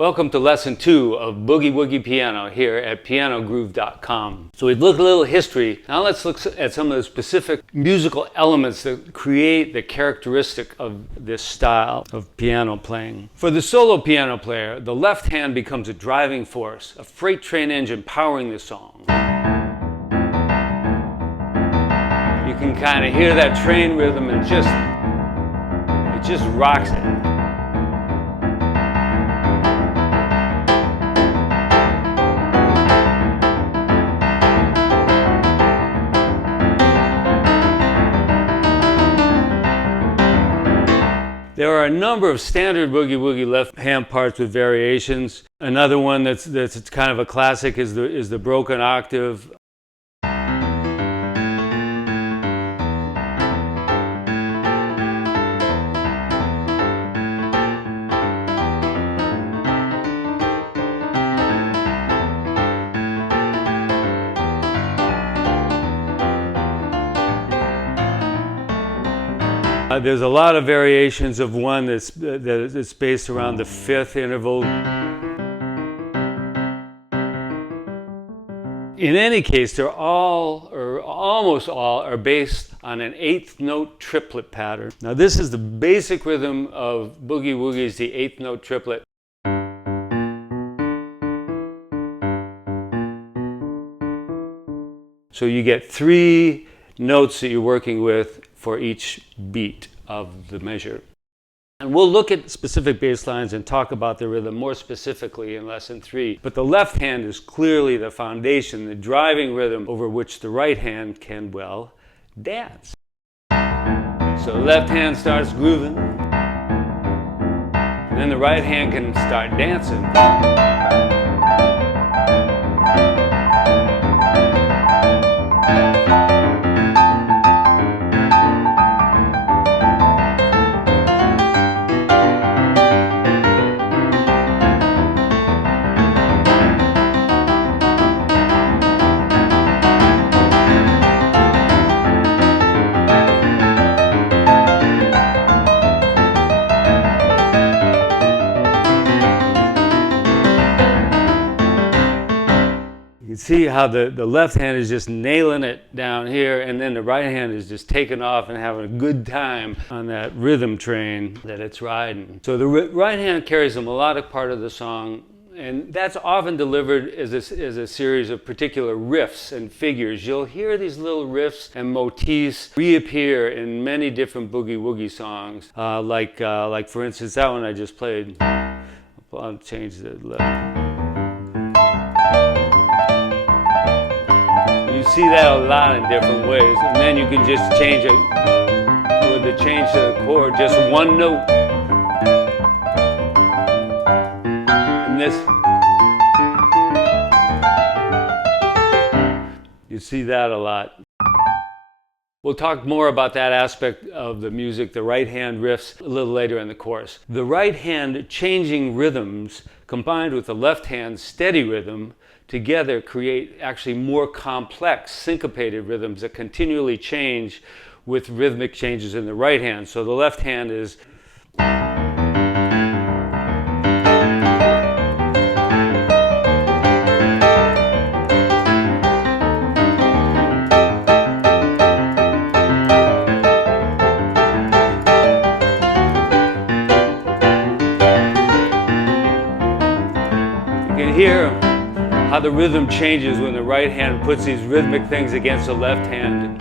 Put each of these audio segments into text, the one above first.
Welcome to lesson 2 of Boogie Woogie Piano here at pianogroove.com. So we've looked at a little history. Now let's look at some of the specific musical elements that create the characteristic of this style of piano playing. For the solo piano player, the left hand becomes a driving force, a freight train engine powering the song. You can kind of hear that train rhythm and it just rocks it. There are a number of standard Boogie Woogie left hand parts with variations. Another one that's kind of a classic is the broken octave. There's a lot of variations of one that's based around the fifth interval. In any case, they're all, or almost all, are based on an eighth note triplet pattern. Now this is the basic rhythm of Boogie Woogie, is the eighth note triplet. So you get 3 notes that you're working with for each beat of the measure. And we'll look at specific bass lines and talk about the rhythm more specifically in lesson 3. But the left hand is clearly the foundation, the driving rhythm over which the right hand can, well, dance. So the left hand starts grooving, and then the right hand can start dancing. You see how the left hand is just nailing it down here, and then the right hand is just taking off and having a good time on that rhythm train that it's riding. So the right hand carries a melodic part of the song, and that's often delivered as a series of particular riffs and figures. You'll hear these little riffs and motifs reappear in many different Boogie Woogie songs, like for instance that one I just played. I'll change the left. You see that a lot in different ways, and then you can just change it with the change to the chord, just one note. And this, you see that a lot. We'll talk more about that aspect of the music, the right hand riffs, a little later in the course. The right hand changing rhythms combined with the left hand steady rhythm together create actually more complex syncopated rhythms that continually change with rhythmic changes in the right hand. So the left hand is you can hear how the rhythm changes when the right hand puts these rhythmic things against the left hand.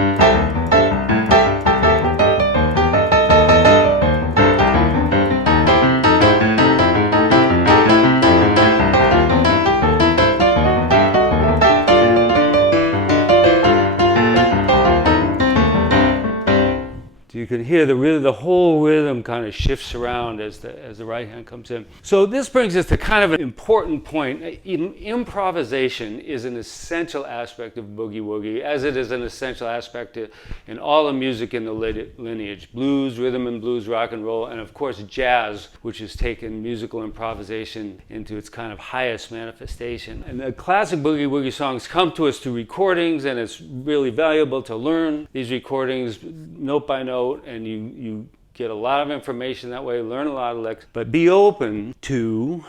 You can hear the whole rhythm kind of shifts around as the right hand comes in. So this brings us to kind of an important point. Improvisation is an essential aspect of Boogie Woogie, as it is an essential aspect in all the music in the lineage. Blues, rhythm and blues, rock and roll, and of course jazz, which has taken musical improvisation into its kind of highest manifestation. And the classic Boogie Woogie songs come to us through recordings, and it's really valuable to learn these recordings note by note, and you get a lot of information that way, learn a lot of lectures, but be open to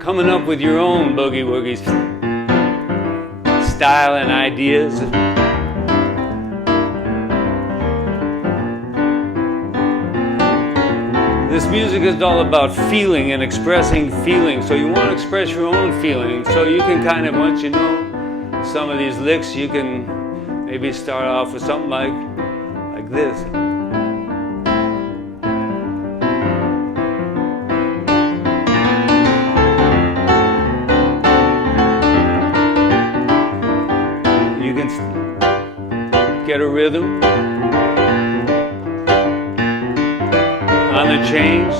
coming up with your own boogie woogie style and ideas. This music is all about feeling and expressing feeling. So you want to express your own feeling. So you can kind of, once you know some of these licks, you can maybe start off with something like this. You can get a rhythm on the change,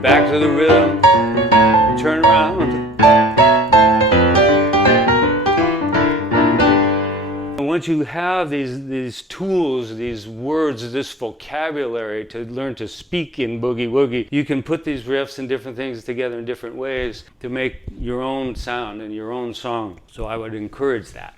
back to the rhythm, turn around. And once you have these tools, these words, this vocabulary to learn to speak in boogie woogie, you can put these riffs and different things together in different ways to make your own sound and your own song. So I would encourage that.